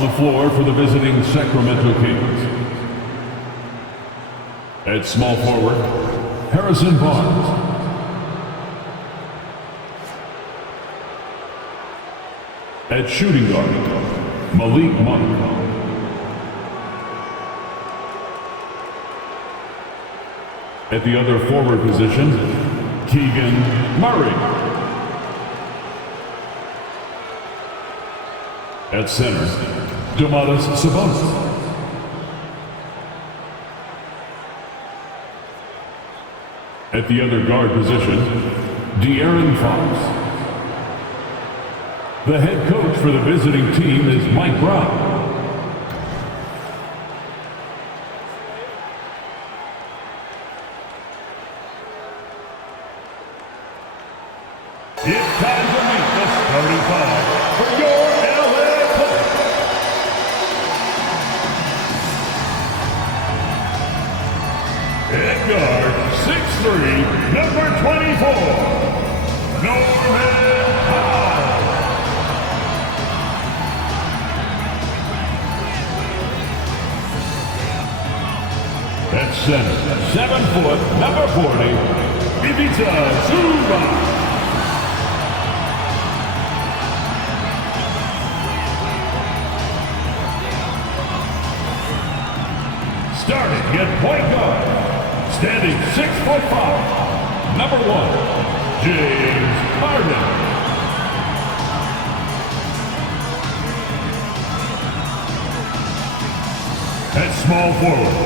On the floor for the visiting Sacramento Kings. At small forward, Harrison Barnes. At shooting guard, Malik Monk. At the other forward position, Keegan Murray. At center, Domantas Sabonis. At the other guard position, De'Aaron Fox. The head coach for the visiting team is Mike Brown. It's time to meet the starting five for your LA Clippers. At guard, 6'3", number 24, Norman Powell. At center, 7 foot, number 40, Ivica Zubac. Starting at point guard, standing 6'5", number 1, James Harden. At small forward,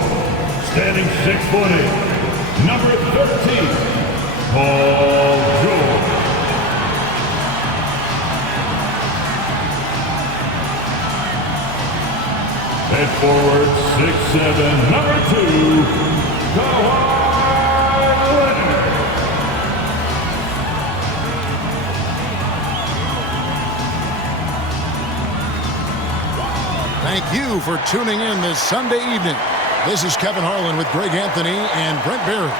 standing 6'8", number 13, Paul George. At forward, 6'7", number 2, Kawhi Leonard. Thank you for tuning in this Sunday evening. This is Kevin Harlan with Greg Anthony and Brent Barry.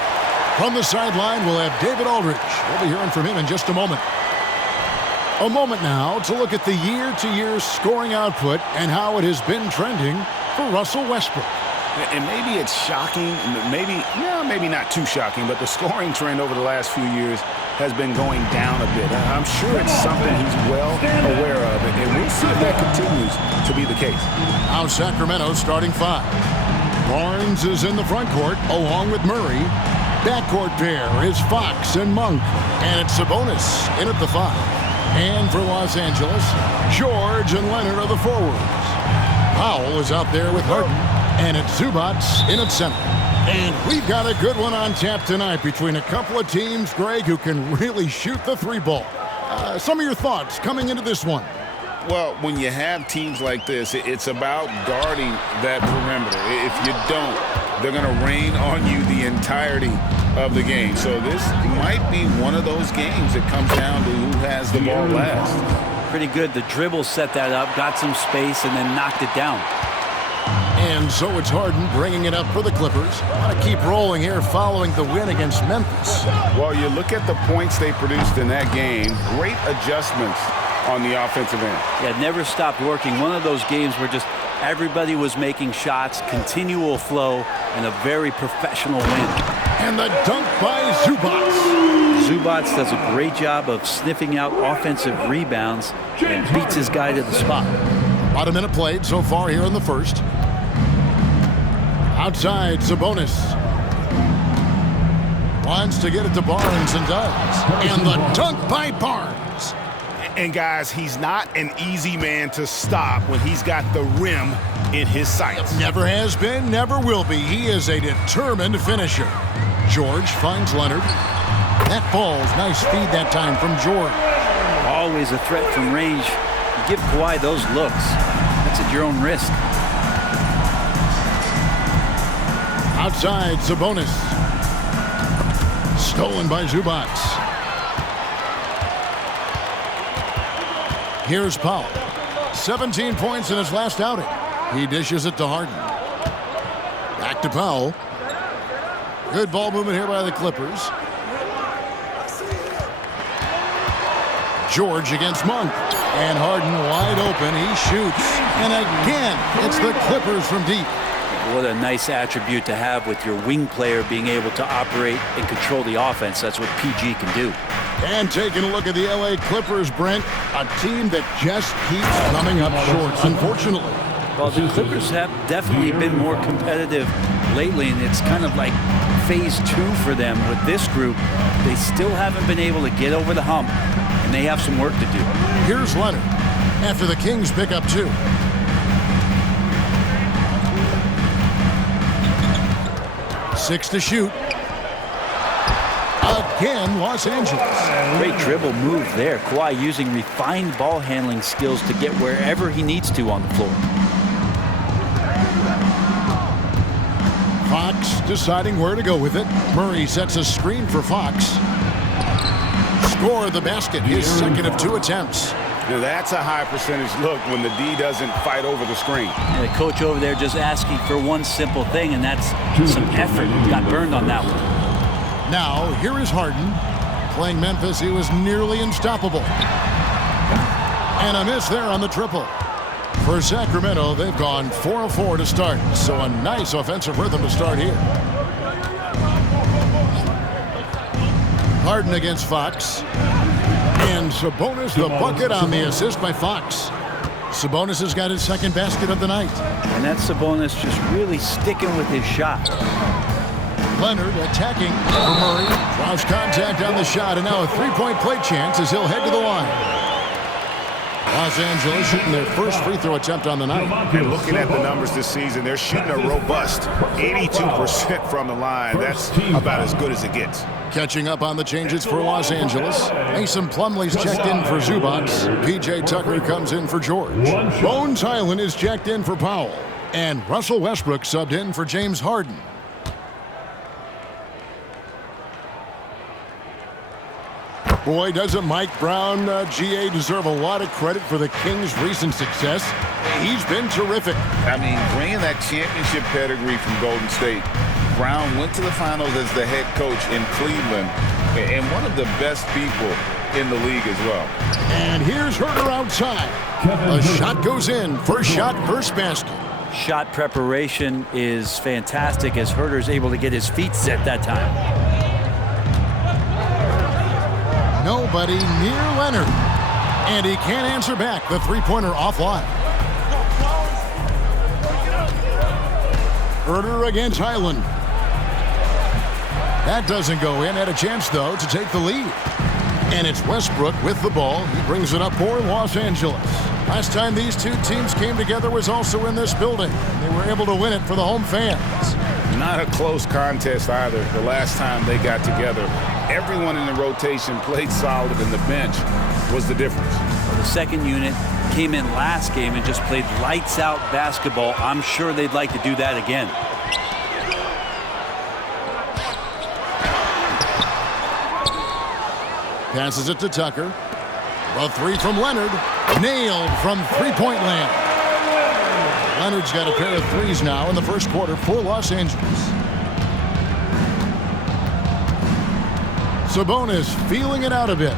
From the sideline, we'll have David Aldridge. We'll be hearing from him in just a moment. A moment now to look at the year-to-year scoring output and how it has been trending for Russell Westbrook. And maybe it's shocking, maybe not too shocking, but the scoring trend over the last few years has been going down a bit. I'm sure it's something he's well aware of, and we'll see if that continues to be the case. Now Sacramento starting 5. Barnes is in the front court along with Murray. Backcourt pair is Fox and Monk, and it's Sabonis in at the 5. And for Los Angeles, George and Leonard are the forwards. Powell is out there with Harden, and it's Zubac in at center. And we've got a good one on tap tonight between a couple of teams, Greg, who can really shoot the 3-ball. Some of your thoughts coming into this one. Well, when you have teams like this, it's about guarding that perimeter. If you don't, they're going to rain on you the entirety of the game. So this might be one of those games that comes down to who has the ball last. Pretty good. The dribble set that up, got some space, and then knocked it down. And so it's Harden bringing it up for the Clippers. Want to keep rolling here following the win against Memphis. Well, you look at the points they produced in that game. Great adjustments on the offensive end. Yeah, never stopped working. One of those games where just everybody was making shots, continual flow, and a very professional win. And the dunk by Zubac. Zubac does a great job of sniffing out offensive rebounds and beats his guy to the spot. About a minute played so far here in the first. Outside, Sabonis. Wants to get it to Barnes and does. And the dunk by Barnes. And guys, he's not an easy man to stop when he's got the rim in his sights. Never has been, never will be. He is a determined finisher. George finds Leonard. That ball's nice feed that time from George. Always a threat from range. You give Kawhi those looks. That's at your own risk. Outside, Sabonis. Stolen by Zubac. Here's Powell. 17 points in his last outing. He dishes it to Harden. Back to Powell. Good ball movement here by the Clippers. George against Monk. And Harden wide open. He shoots. And again, it's the Clippers from deep. What a nice attribute to have with your wing player being able to operate and control the offense. That's what PG can do. And taking a look at the LA Clippers, Brent, a team that just keeps coming up short, unfortunately. Well, the Clippers have definitely been more competitive lately, and it's kind of like phase 2 for them with this group. They still haven't been able to get over the hump, and they have some work to do. Here's Leonard after the Kings pick up 2. Six to shoot. Again, Los Angeles. Great dribble move there. Kawhi using refined ball handling skills to get wherever he needs to on the floor. Fox deciding where to go with it. Murray sets a screen for Fox. Score the basket, his second of 2 attempts. Now that's a high percentage look when the D doesn't fight over the screen. And the coach over there just asking for one simple thing, and that's some effort. Got burned on that one. Now, here is Harden. Playing Memphis, he was nearly unstoppable. And a miss there on the triple. For Sacramento, they've gone 4 of 4 to start, so a nice offensive rhythm to start here. Harden against Fox. And Sabonis the bucket on the assist by Fox. Sabonis has got his second basket of the night. And that's Sabonis just really sticking with his shot. Leonard attacking for Murray. Draws contact on the shot, and now a three-point play chance as he'll head to the line. Los Angeles shooting their first free throw attempt on the night. And looking at the numbers this season, they're shooting a robust 82% from the line. That's about as good as it gets. Catching up on the changes for Los Angeles. Mason Plumlee's checked in for Zubac. P.J. Tucker comes in for George. Bones Highland is checked in for Powell. And Russell Westbrook subbed in for James Harden. Boy, doesn't Mike Brown, GA, deserve a lot of credit for the Kings' recent success. He's been terrific. I mean, bringing that championship pedigree from Golden State, Brown went to the finals as the head coach in Cleveland, and one of the best people in the league as well. And here's Herter outside. A shot goes in. First shot, first basket. Shot preparation is fantastic as Herter's able to get his feet set that time. Nobody near Leonard. And he can't answer back. The three-pointer offline. Herter against Highland. That doesn't go in. Had a chance, though, to take the lead. And it's Westbrook with the ball. He brings it up for Los Angeles. Last time these two teams came together was also in this building. They were able to win it for the home fans. Not a close contest either. The last time they got together, everyone in the rotation played solid, and the bench was the difference. Well, the second unit came in last game and just played lights-out basketball. I'm sure they'd like to do that again. Passes it to Tucker. A three from Leonard. Nailed from three-point land. Leonard's got a pair of threes now in the first quarter for Los Angeles. Sabonis feeling it out a bit.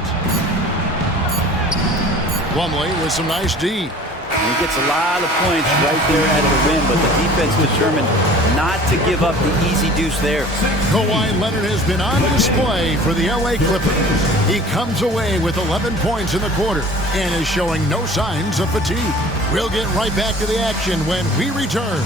Plumlee with some nice D. And he gets a lot of points right there at the rim, but the defense determined not to give up the easy deuce there. Kawhi Leonard has been on display for the LA Clippers. He comes away with 11 points in the quarter and is showing no signs of fatigue. We'll get right back to the action when we return.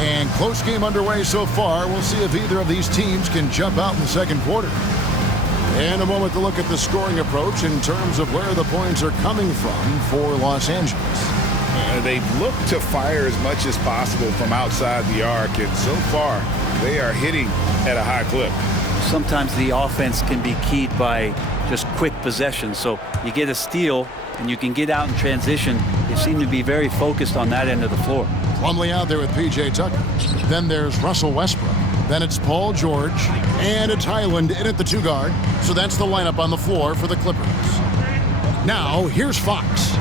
And close game underway so far. We'll see if either of these teams can jump out in the second quarter. And a moment to look at the scoring approach in terms of where the points are coming from for Los Angeles. They've looked to fire as much as possible from outside the arc, and so far they are hitting at a high clip. sometimes the offense can be keyed by just quick possession. So you get a steal and you can get out in transition. They seem to be very focused on that end of the floor. Plumlee out there with P.J. Tucker. Then there's Russell Westbrook. Then it's Paul George. And it's Highland in at the 2 guard. So that's the lineup on the floor for the Clippers. Now, here's Fox.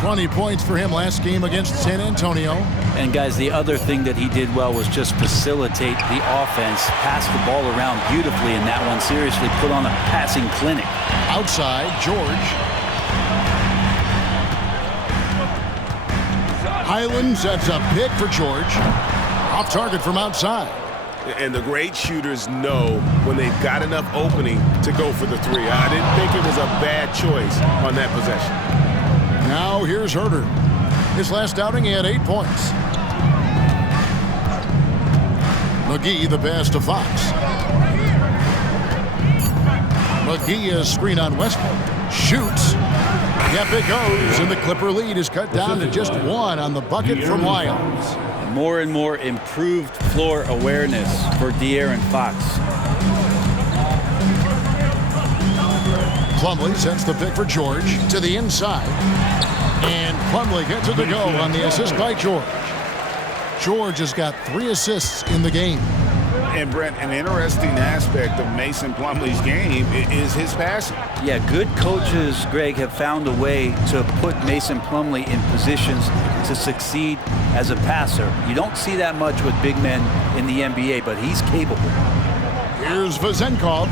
20 points for him last game against San Antonio. And guys, the other thing that he did well was just facilitate the offense, pass the ball around beautifully in that one. Seriously, put on a passing clinic. Outside, George. Highland sets a pick for George. Off target from outside. And the great shooters know when they've got enough opening to go for the 3. I didn't think it was a bad choice on that possession. Now here's Herter. His last outing, he had 8 points. McGee the pass to Fox. McGee is screen on Westbrook. Shoots. Yep, it goes. And the Clipper lead is cut down to just 1 on the bucket from Lyons. More and more improved floor awareness for De'Aaron Fox. Plumlee sends the pick for George to the inside. And Plumlee gets it to go on the assist by George. George has got 3 assists in the game. And Brent, an interesting aspect of Mason Plumlee's game is his passing. Yeah, good coaches, Greg, have found a way to put Mason Plumlee in positions to succeed as a passer. You don't see that much with big men in the NBA, but he's capable. Here's Vezenkov.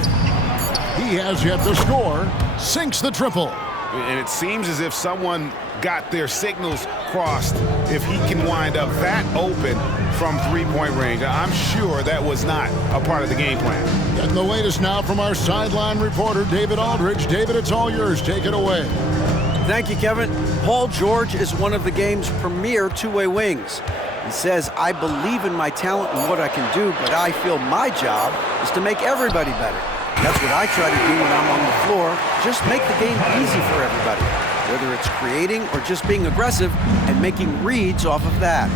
He has yet to score. Sinks the triple. And it seems as if someone got their signals crossed if he can wind up that open from 3-point range. I'm sure that was not a part of the game plan. Getting the latest now from our sideline reporter, David Aldridge. David, it's all yours. Take it away. Thank you, Kevin. Paul George is one of the game's premier two-way wings. He says, I believe in my talent and what I can do, but I feel my job is to make everybody better. That's what I try to do when I'm on the floor. Just make the game easy for everybody, whether it's creating or just being aggressive and making reads off of that.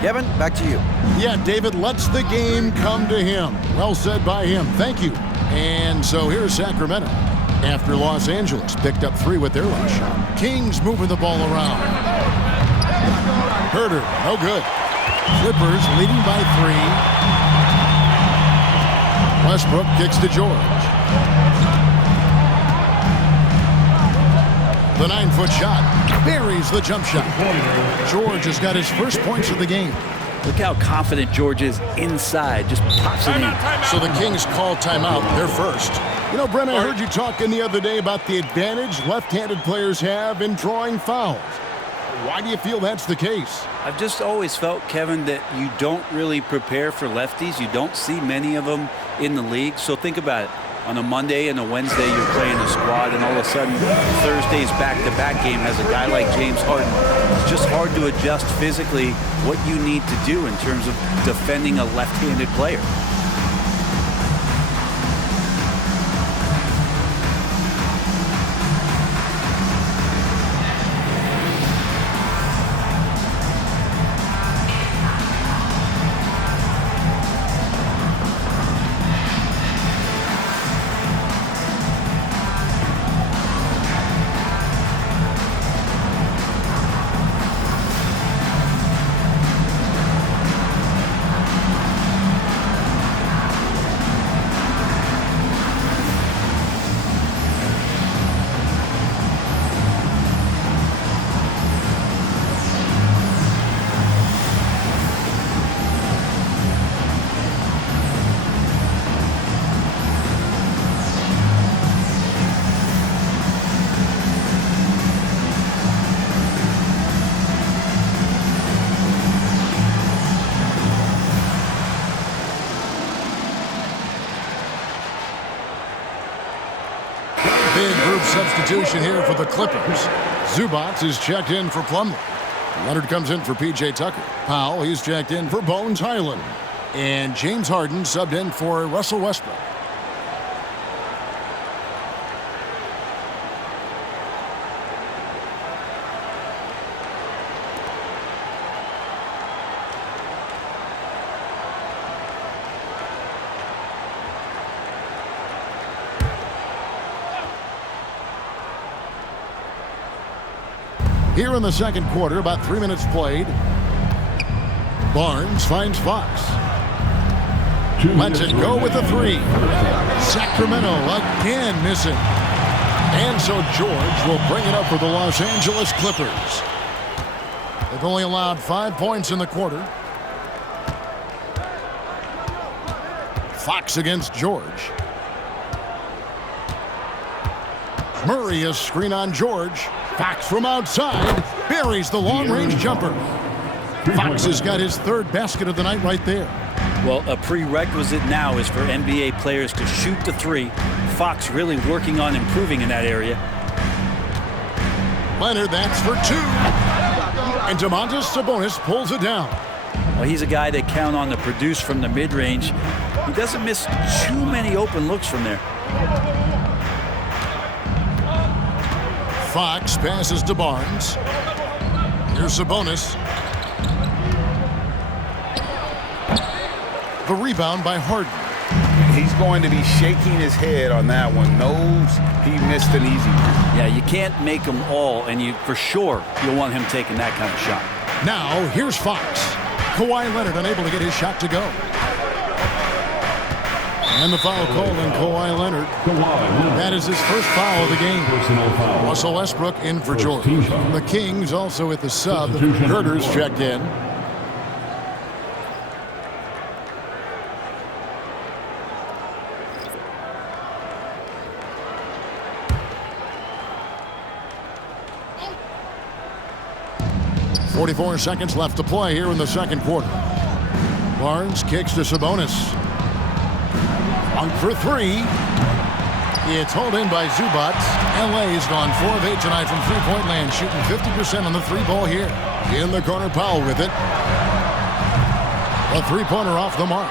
Kevin, back to you. Yeah, David lets the game come to him. Well said by him. Thank you. And so here's Sacramento. After Los Angeles picked up 3 with their last shot. Kings moving the ball around. Herter, no good. Clippers leading by 3. Westbrook kicks to George. The 9-foot shot buries the jump shot. George has got his first points of the game. Look how confident George is inside. Just pops it in. So the Kings call timeout, their first. You know, Brent, I heard you talking the other day about the advantage left-handed players have in drawing fouls. Why do you feel that's the case? I've just always felt, Kevin, that you don't really prepare for lefties. You don't see many of them in the league. So think about it. On a Monday and a Wednesday, you're playing a squad, and all of a sudden, Thursday's back-to-back game has a guy like James Harden. It's just hard to adjust physically what you need to do in terms of defending a left-handed player. Big group substitution here for the Clippers. Zubac is checked in for Plumlee. Leonard comes in for P.J. Tucker. Powell, he's checked in for Bones Highland. And James Harden subbed in for Russell Westbrook. Here in the second quarter, about 3 minutes played. Barnes finds Fox. Lets it go with the three. Sacramento again missing. And so George will bring it up for the Los Angeles Clippers. They've only allowed 5 points in the quarter. Fox against George. Murray is screen on George. Fox from outside buries the long-range jumper. Fox has got his third basket of the night right there. Well, a prerequisite now is for NBA players to shoot the three. Fox really working on improving in that area. Leonard, that's for 2. And Domantas Sabonis pulls it down. Well, he's a guy they count on to produce from the mid-range. He doesn't miss too many open looks from there. Fox passes to Barnes. Here's Sabonis. The rebound by Harden. He's going to be shaking his head on that one. Knows he missed an easy one. Yeah, you can't make them all, and for sure you'll want him taking that kind of shot. Now, here's Fox. Kawhi Leonard unable to get his shot to go. And the foul called on Kawhi Leonard. That is his first foul of the game. Russell Westbrook in for George. The Kings also at the sub. Herter's checked in. .44 seconds left to play here in the second quarter. Barnes kicks to Sabonis. On for 3. It's hauled in by Zubac. LA's gone 4 of 8 tonight from three-point land, shooting 50% on the 3-ball here. In the corner, Powell with it. A 3-pointer off the mark.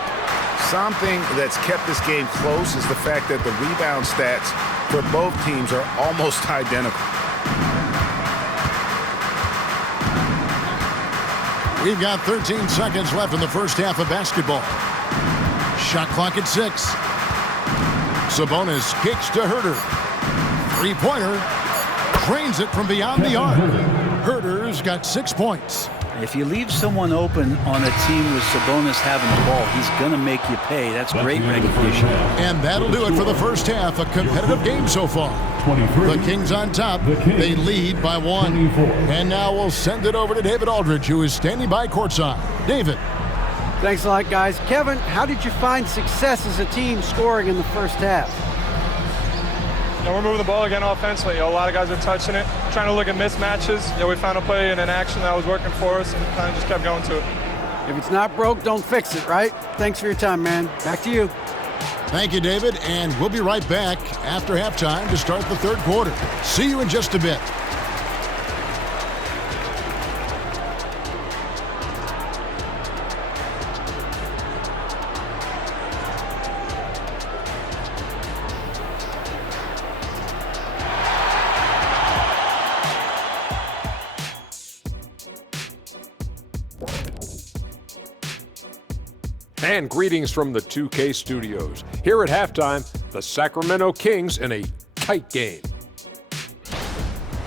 Something that's kept this game close is the fact that the rebound stats for both teams are almost identical. We've got 13 seconds left in the first half of basketball. Shot clock at 6. Sabonis kicks to Herter. 3-pointer. Drains it from beyond the arc. Herter's got 6 points. If you leave someone open on a team with Sabonis having the ball, he's going to make you pay. That's great recognition. And that'll do it for the first half. A competitive game so far. The Kings on top. They lead by 1. And now we'll send it over to David Aldridge, who is standing by courtside. David. Thanks a lot, guys. Kevin, how did you find success as a team scoring in the first half? We're moving the ball again offensively. A lot of guys are touching it, trying to look at mismatches. We found a play in an action that was working for us and kind of just kept going to it. If it's not broke, don't fix it, right? Thanks for your time, man. Back to you. Thank you, David. And we'll be right back after halftime to start the third quarter. See you in just a bit. And greetings from the 2K studios. Here at halftime, the Sacramento Kings in a tight game.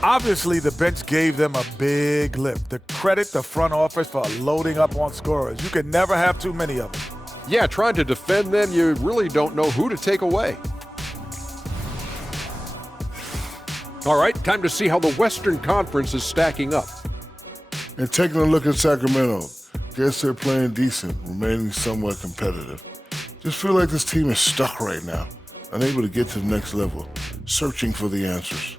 Obviously, the bench gave them a big lift. To credit the front office for loading up on scorers. You can never have too many of them. Yeah, trying to defend them, you really don't know who to take away. All right, time to see how the Western Conference is stacking up. And taking a look at Sacramento, guess they're playing decent, remaining somewhat competitive. Just feel like this team is stuck right now, unable to get to the next level, searching for the answers.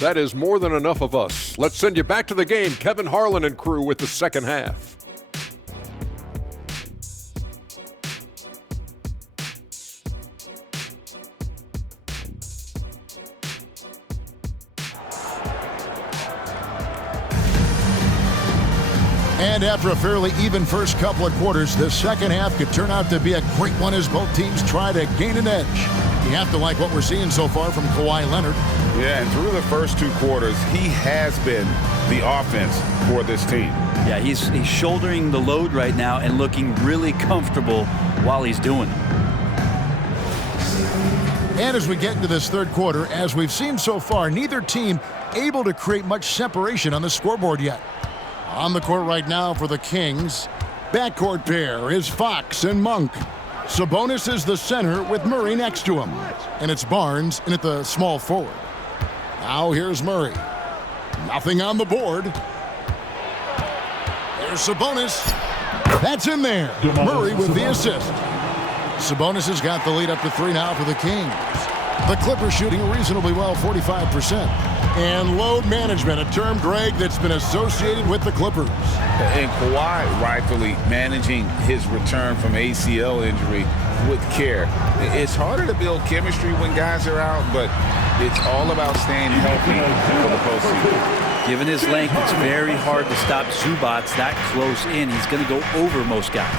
That is more than enough of us. Let's send you back to the game, Kevin Harlan and crew with the second half. And after a fairly even first couple of quarters, the second half could turn out to be a great one as both teams try to gain an edge. You have to like what we're seeing so far from Kawhi Leonard. Yeah, and through the first 2 quarters, he has been the offense for this team. Yeah, he's shouldering the load right now and looking really comfortable while he's doing it. And as we get into this third quarter, as we've seen so far, neither team able to create much separation on the scoreboard yet. On the court right now for the Kings, backcourt pair is Fox and Monk. Sabonis is the center with Murray next to him. And it's Barnes in at the small forward. Now here's Murray. Nothing on the board. Here's Sabonis. That's in there. Murray with the assist. Sabonis has got the lead up to 3 now for the Kings. The Clippers shooting reasonably well, 45%. And load management, a term, Greg, that's been associated with the Clippers. And Kawhi rightfully managing his return from ACL injury with care. It's harder to build chemistry when guys are out, but it's all about staying healthy for the postseason. Given his length, it's very hard to stop Zubac that close in. He's going to go over most guys.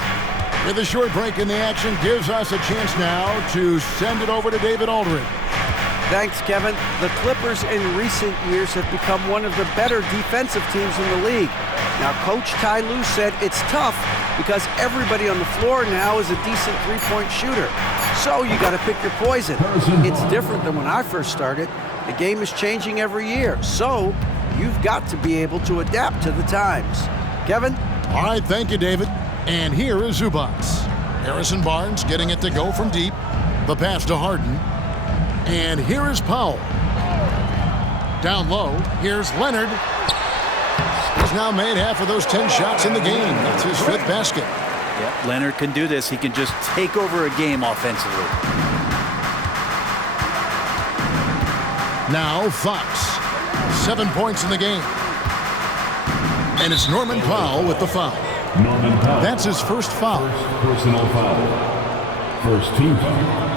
With a short break in the action, gives us a chance now to send it over to David Aldridge. Thanks, Kevin. The Clippers in recent years have become one of the better defensive teams in the league. Now, Coach Ty Lue said it's tough because everybody on the floor now is a decent three-point shooter. So you got to pick your poison. It's different than when I first started. The game is changing every year. So you've got to be able to adapt to the times. Kevin? All right, thank you, David. And here is Zubac. Harrison Barnes getting it to go from deep. The pass to Harden. And here is Powell. Down low, here's Leonard. He's now made half of those 10 shots in the game. That's his 5th basket. Yep, Leonard can do this. He can just take over a game offensively. Now Fox. 7 points in the game. And it's Norman Powell with the foul. Norman Powell. That's his first foul. First personal foul. First team foul.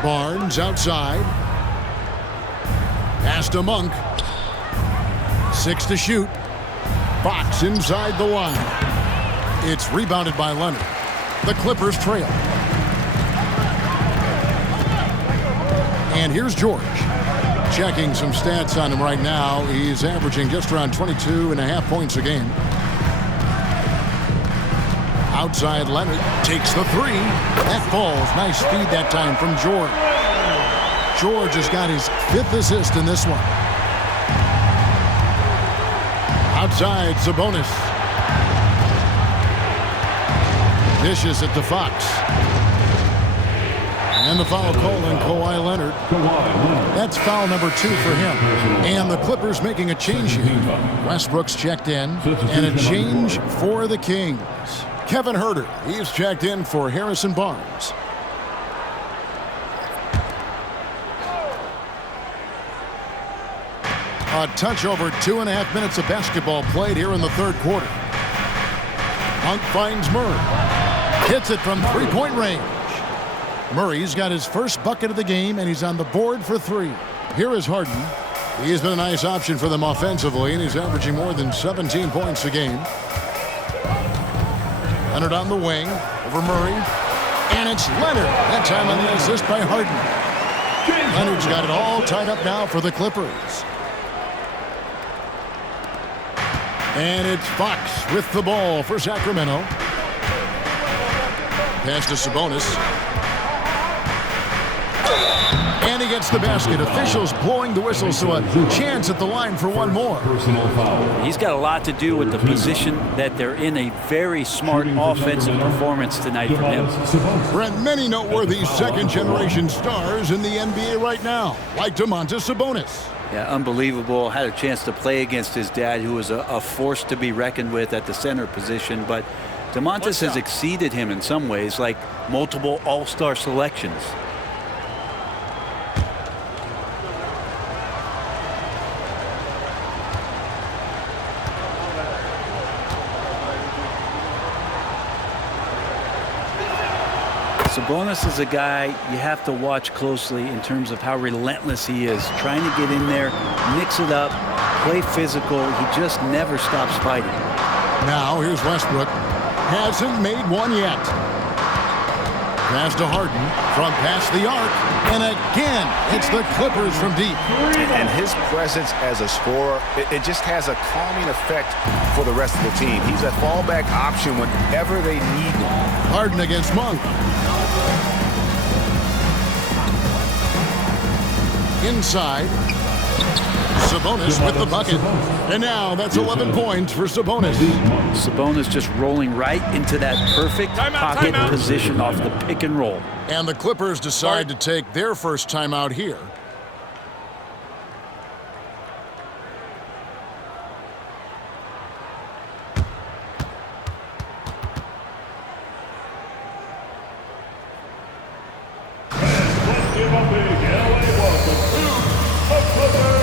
Barnes outside. Pass to Monk. 6 to shoot. Fox inside the line. It's rebounded by Leonard. The Clippers trail. And here's George. Checking some stats on him right now. He's averaging just around 22.5 points a game. Outside Leonard takes the 3. That falls. Nice feed that time from George. George has got his 5th assist in this one. Outside Sabonis. Dishes it to Fox. And the foul call on Kawhi Leonard. That's foul number 2 for him. And the Clippers making a change here. Westbrook's checked in. And a change for the Kings. Kevin Huerter, he's checked in for Harrison Barnes. A touch over 2.5 minutes of basketball played here in the third quarter. Monk finds Murray. Hits it from three-point range. Murray's got his first bucket of the game, and he's on the board for 3. Here is Harden. He's been a nice option for them offensively, and he's averaging more than 17 points a game. Leonard on the wing, over Murray. And it's Leonard. That time on the assist by Harden. Leonard's got it all tied up now for the Clippers. And it's Fox with the ball for Sacramento. Pass to Sabonis. And he gets the basket. Officials blowing the whistle, so a chance at the line for one more. He's got a lot to do with the position that they're in. A very smart offensive performance tonight from him. Brent, many noteworthy second-generation stars in the NBA right now, like Domantas Sabonis. Yeah, unbelievable. Had a chance to play against his dad, who was a force to be reckoned with at the center position. But Domantas has exceeded him in some ways, like multiple all-star selections. Sabonis is a guy you have to watch closely in terms of how relentless he is, trying to get in there, mix it up, play physical. He just never stops fighting. Now here's Westbrook. Hasn't made one yet. pass to Harden from past the arc. And again, it's the Clippers from deep. And his presence as a scorer, it just has a calming effect for the rest of the team. He's a fallback option whenever they need one. Harden against Monk. Inside. Sabonis with the bucket. And now that's 11 points for Sabonis. Sabonis just rolling right into that perfect pocket position off the pick and roll. And the Clippers decide to take their first timeout here. Let's give a big LA welcome to the Clippers.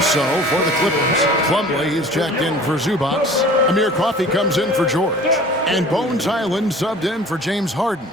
So for the Clippers, Plumlee is checked in for Zubac. Amir Coffey comes in for George. And Bones Highland subbed in for James Harden.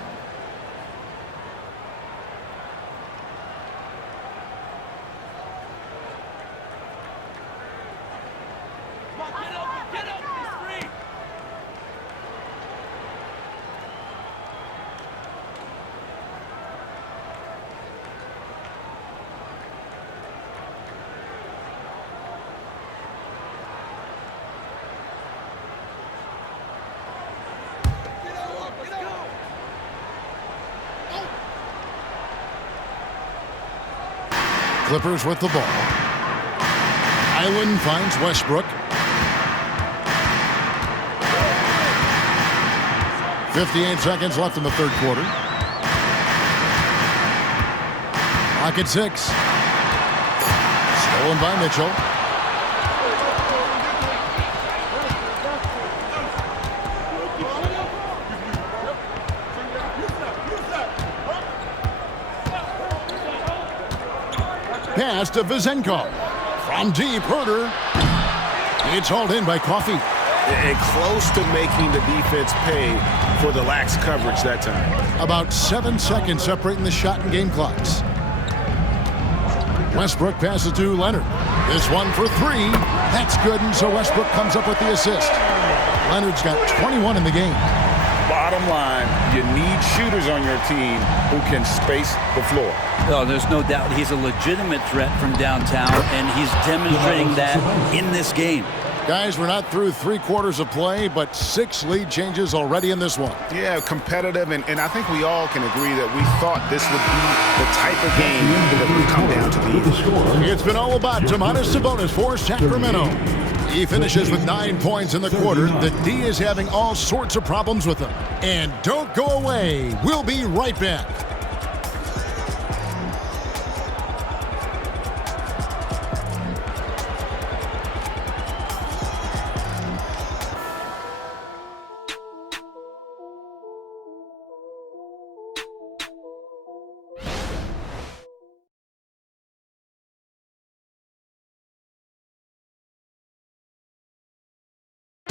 Clippers with the ball. Highland finds Westbrook. 58 seconds left in the third quarter. Clock at 6. Stolen by Mitchell. Pass to Vizenko. From deep, Herter. It's hauled in by Coffey. And close to making the defense pay for the lax coverage that time. About 7 seconds separating the shot and game clocks. Westbrook passes to Leonard. This one for 3. That's good, and so Westbrook comes up with the assist. Leonard's got 21 in the game. Bottom line, you need shooters on your team who can space the floor. Oh, there's no doubt he's a legitimate threat from downtown, and he's demonstrating that in this game. Guys, we're not through 3 quarters of play, but 6 lead changes already in this one. Yeah, competitive, and I think we all can agree that we thought this would be the type of game that would come down to the end. It's been all about Domantas Sabonis for Sacramento. He finishes with 9 points in the quarter. The D is having all sorts of problems with him. And don't go away. We'll be right back.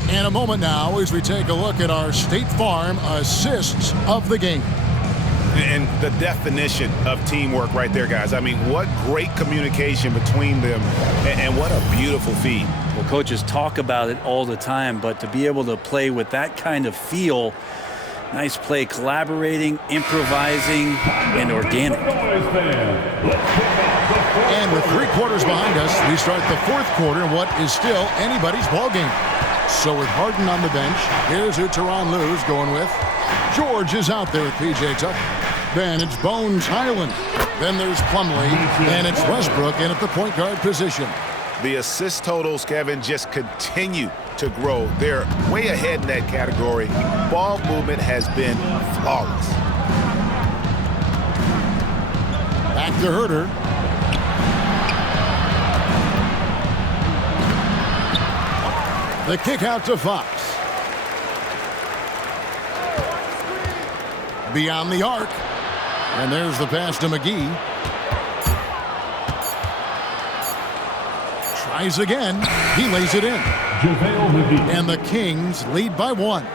In a moment now as we take a look at our State Farm assists of the game. And the definition of teamwork right there, guys. I mean, what great communication between them, and what a beautiful feed. Well, coaches talk about it all the time, but to be able to play with that kind of feel Nice play, collaborating, improvising, and organic. And with 3 quarters behind us, we start the 4th quarter in what is still anybody's ball game. So with Harden on the bench, here's who Tyronn Lue's going with. George is out there with P.J. Tucker. Then it's Bones Highland. Then there's Plumlee, and it's Westbrook in at the point guard position. The assist totals, Kevin, just continue to grow. They're way ahead in that category. Ball movement has been flawless. Back to Herter. The kick out to Fox. Beyond the arc. And there's the pass to McGee. Tries again. He lays it in. And the Kings lead by 1.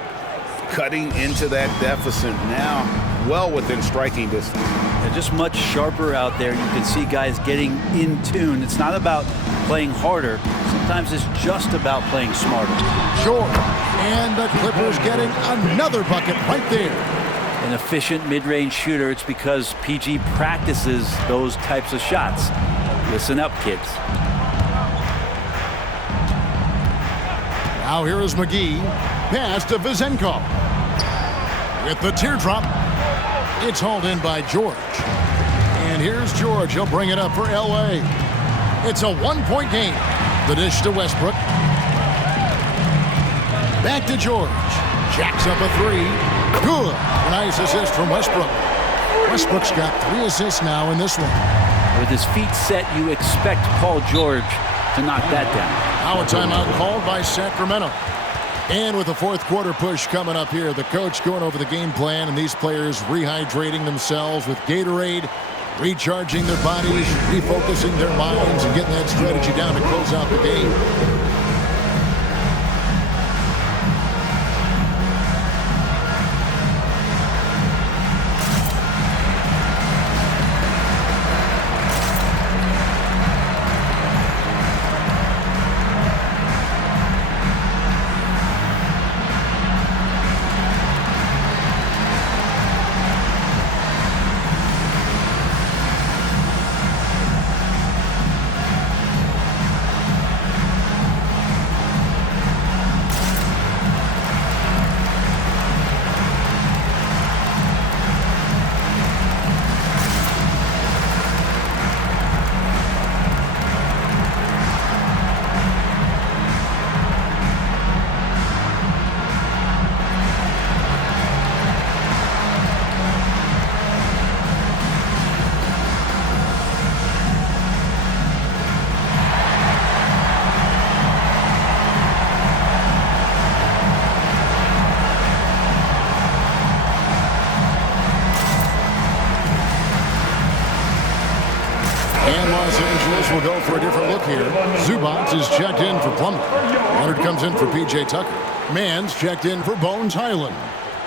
Cutting into that deficit now, well within striking distance. They're just much sharper out there. You can see guys getting in tune. It's not about playing harder. Sometimes it's just about playing smarter. Sure. And the Clippers getting another bucket right there. An efficient mid-range shooter. It's because PG practices those types of shots. Listen up, kids. Now here is McGee. Pass to Vizenkov. With the teardrop. It's hauled in by George. And here's George. He'll bring it up for L.A. It's a 1-point game. The dish to Westbrook. Back to George. Jacks up a 3. Good. Nice assist from Westbrook. Westbrook's got 3 assists now in this one. With his feet set, you expect Paul George to knock that down. Now a timeout called by Sacramento. And with the 4th quarter push coming up here, the coach going over the game plan and these players rehydrating themselves with Gatorade, recharging their bodies, refocusing their minds, and getting that strategy down to close out the game. And Los Angeles will go for a different look here. Zubac is checked in for Plumlee. Leonard comes in for P.J. Tucker. Mann's checked in for Bones Highland.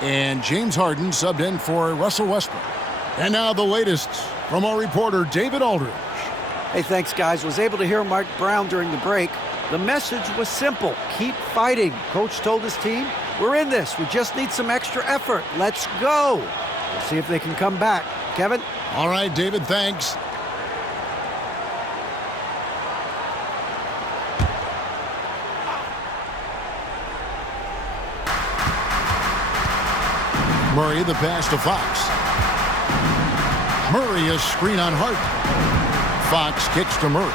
And James Harden subbed in for Russell Westbrook. And now the latest from our reporter, David Aldridge. Hey, thanks, guys. Was able to hear Mike Brown during the break. The message was simple. Keep fighting. Coach told his team, we're in this. We just need some extra effort. Let's go. We'll see if they can come back. Kevin? All right, David, thanks. Murray, the pass to Fox. Murray, a screen on Hart. Fox kicks to Murray.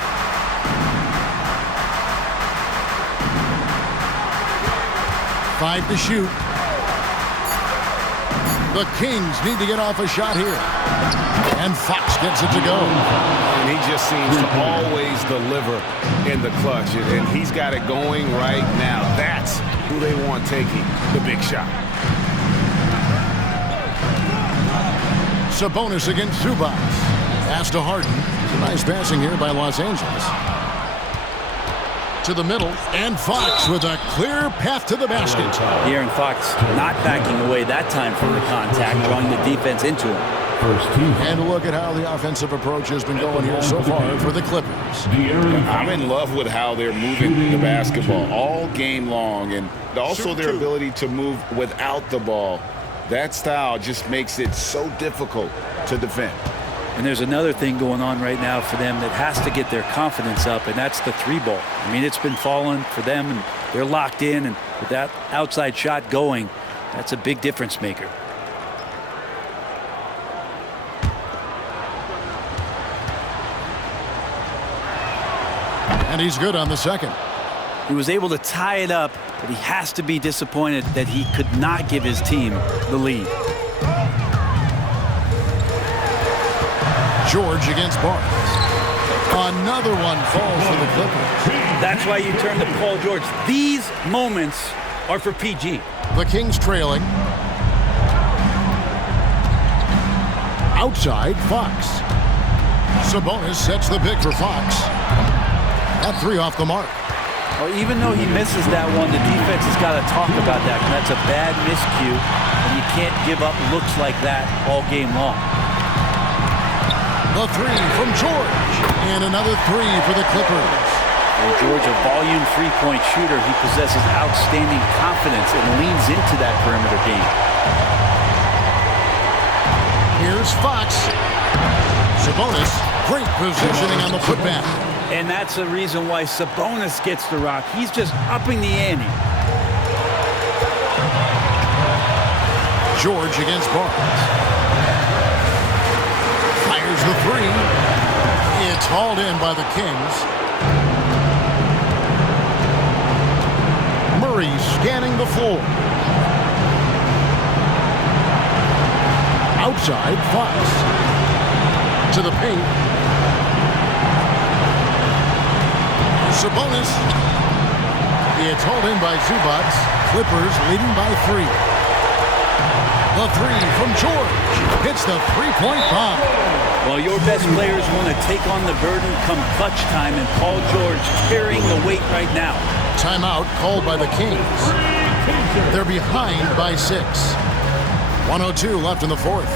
Five to shoot. The Kings need to get off a shot here. And Fox gets it to go. And he just seems to always deliver in the clutch. And he's got it going right now. That's who they want taking the big shot. Sabonis against Zubac. Pass to Harden. Nice passing here by Los Angeles. To the middle, and Fox with a clear path to the basket. De'Aaron Fox not backing away that time from the contact, drawing the defense into him. And a look at how the offensive approach has been going here so far for the Clippers. I'm in love with how they're moving the basketball all game long, and also their ability to move without the ball. That style just makes it so difficult to defend. And there's another thing going on right now for them that has to get their confidence up, and that's the 3-ball. I mean, it's been falling for them, and they're locked in, and with that outside shot going, that's a big difference maker. And he's good on the second. He was able to tie it up, but he has to be disappointed that he could not give his team the lead. George against Barnes. Another one falls for the Clippers. That's why you turn to Paul George. These moments are for PG. The Kings trailing. Outside, Fox. Sabonis sets the pick for Fox. That 3 off the mark. Well, even though he misses that one, the defense has got to talk about that. That's a bad miscue, and you can't give up looks like that all game long. The 3 from George. And another 3 for the Clippers. And George, a volume three-point shooter, he possesses outstanding confidence and leans into that perimeter game. Here's Fox. Sabonis, great positioning on the putback. And that's the reason why Sabonis gets the rock. He's just upping the ante. George against Barnes. Fires the 3. It's hauled in by the Kings. Murray scanning the floor. Outside, Fox. To the paint. Sabonis. It's hauled in by Zubac. Clippers leading by 3. The 3 from George. Hits the three-point bomb. Well, your best players want to take on the burden come clutch time, and Paul George carrying the weight right now. Timeout called by the Kings. They're behind by 6. 1:02 left in the fourth.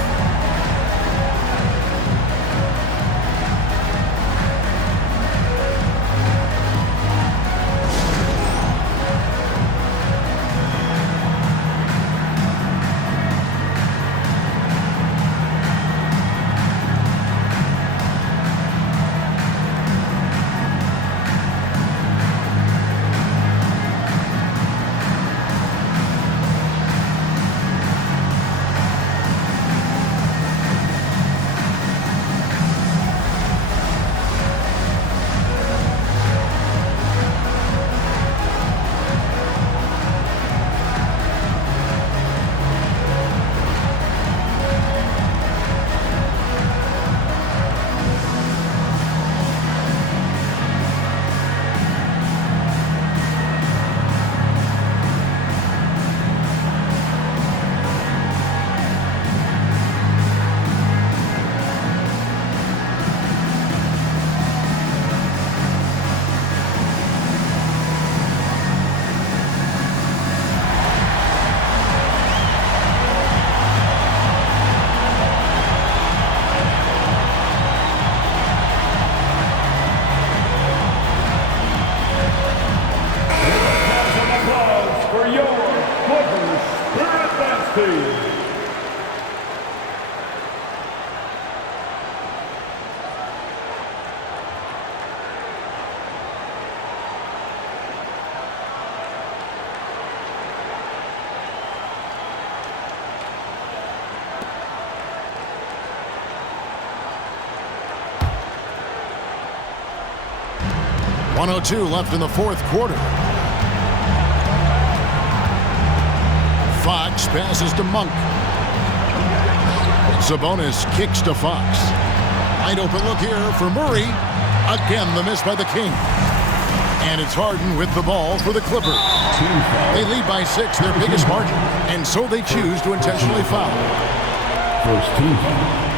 .102 left in the fourth quarter. Fox passes to Monk. Sabonis kicks to Fox. Wide open look here for Murray. Again, the miss by the King. And it's Harden with the ball for the Clippers. They lead by 6, their biggest margin. And so they choose to intentionally foul. First team foul.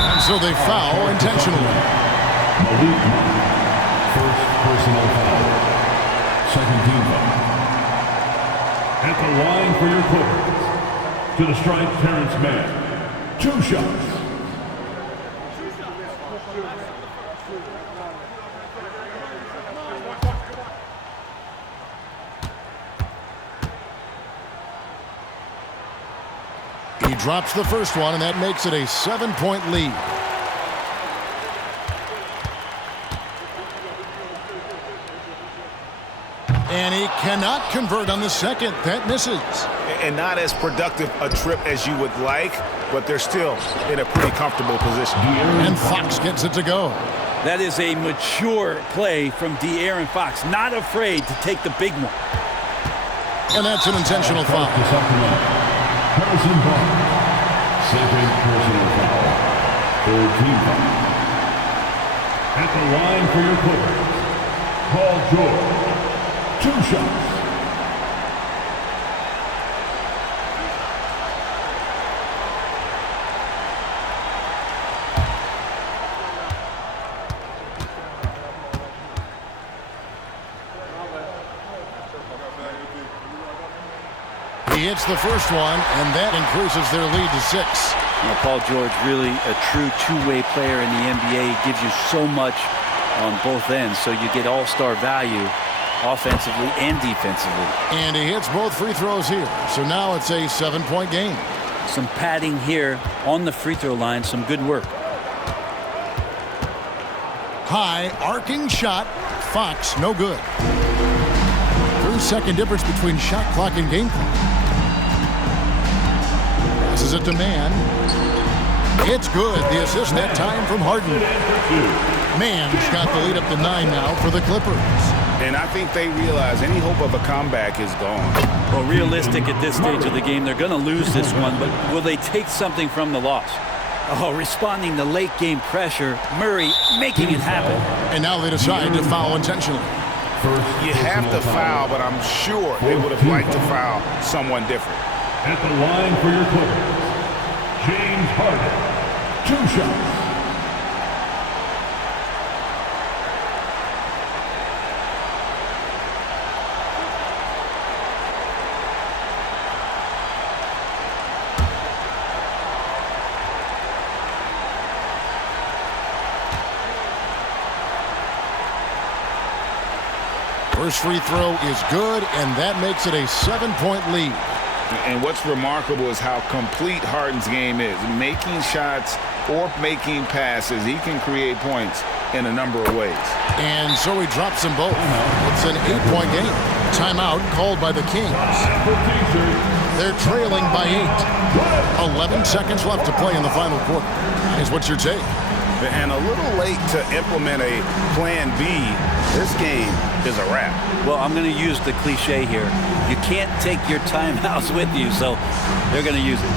And so they foul intentionally. Malik Monk, first personal foul. Second team foul. At the line for your Clippers. To the strike, Terrence Mann. 2 shots. He drops the first one, and that makes it a 7-point lead. And he cannot convert on the second. That misses. And not as productive a trip as you would like, but they're still in a pretty comfortable position. And Fox gets it to go. That is a mature play from De'Aaron Fox. Not afraid to take the big one. And that's an intentional foul. Harrison Barnes, second personal foul. Third team foul. At the line for your Clippers, Paul George. 2 shots. He hits the first one, and that increases their lead to 6. Now, Paul George, really a true two-way player in the NBA. He gives you so much on both ends, so you get all-star value offensively and defensively. And he hits both free throws here, so now it's a 7-point game. Some padding here on the free throw line, some good work. High, arcing shot. Fox, no good. 3-second difference between shot clock and game clock. Passes it to Mann. It's good. The assist that time from Harden. Mann's got the lead up to 9 now for the Clippers. And I think they realize any hope of a comeback is gone. Well, realistic at this stage of the game, they're going to lose this one, but will they take something from the loss? Oh, responding to late game pressure, Murray making it happen. And now they decide to foul intentionally. You have to foul, but I'm sure they would have liked to foul someone different. At the line for your Clippers, James Harden. 2 shots. First free throw is good, and that makes it a 7-point lead. And what's remarkable is how complete Harden's game is. Making shots or making passes, he can create points in a number of ways. And so he drops them both. It's an 8-point game. Timeout called by the Kings. They're trailing by 8. 11 seconds left to play in the final quarter. Is what's your take? And a little late to implement a plan B. This game is a wrap. Well, I'm going to use the cliche here. You can't take your timeouts with you, so they're going to use it.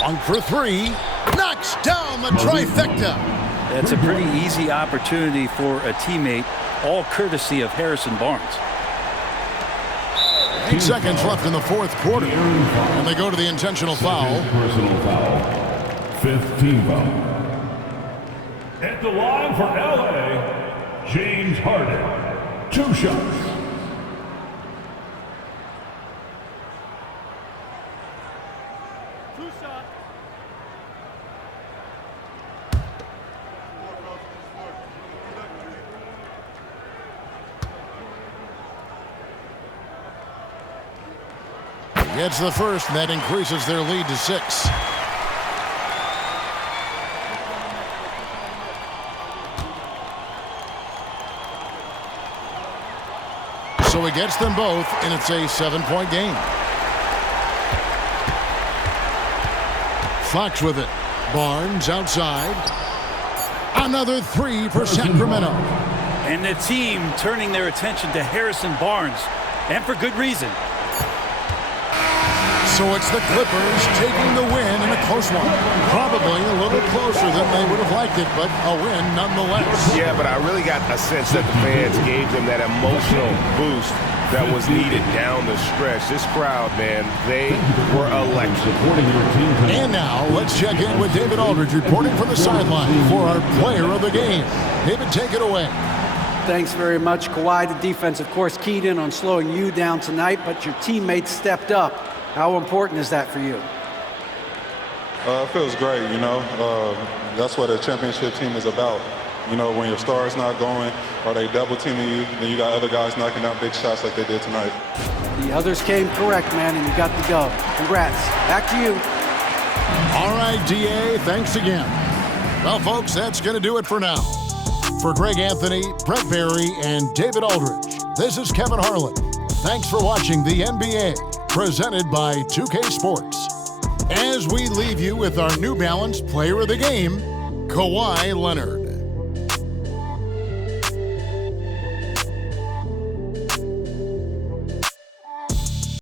Long for 3. Knocks down the trifecta. That's a pretty easy opportunity for a teammate, all courtesy of Harrison Barnes. 8 seconds left in the fourth quarter. And they go to the intentional foul. Personal foul. 5th team foul. At the line for LA, James Harden. 2 shots. Gets the first, and that increases their lead to 6. So he gets them both, and it's a 7-point game. Fox with it. Barnes outside. Another 3 for Sacramento. And the team turning their attention to Harrison Barnes, and for good reason. So it's the Clippers taking the win in a close one. Probably a little closer than they would have liked it, but a win nonetheless. Yeah, but I really got a sense that the fans gave them that emotional boost that was needed down the stretch. This crowd, man, they were electric. And now let's check in with David Aldridge reporting from the sideline for our player of the game. David, take it away. Thanks very much, Kawhi. The defense, of course, keyed in on slowing you down tonight, but your teammates stepped up. How important is that for you? It feels great, you know. That's what a championship team is about. You know, when your star's not going or they double teaming you, then you got other guys knocking down big shots like they did tonight. The others came correct, man, and you got the dub. Congrats. Back to you. All right, DA, thanks again. Well, folks, that's going to do it for now. For Greg Anthony, Brett Barry, and David Aldridge, this is Kevin Harlan. Thanks for watching the NBA, presented by 2K Sports. As we leave you with our New Balance Player of the Game, Kawhi Leonard.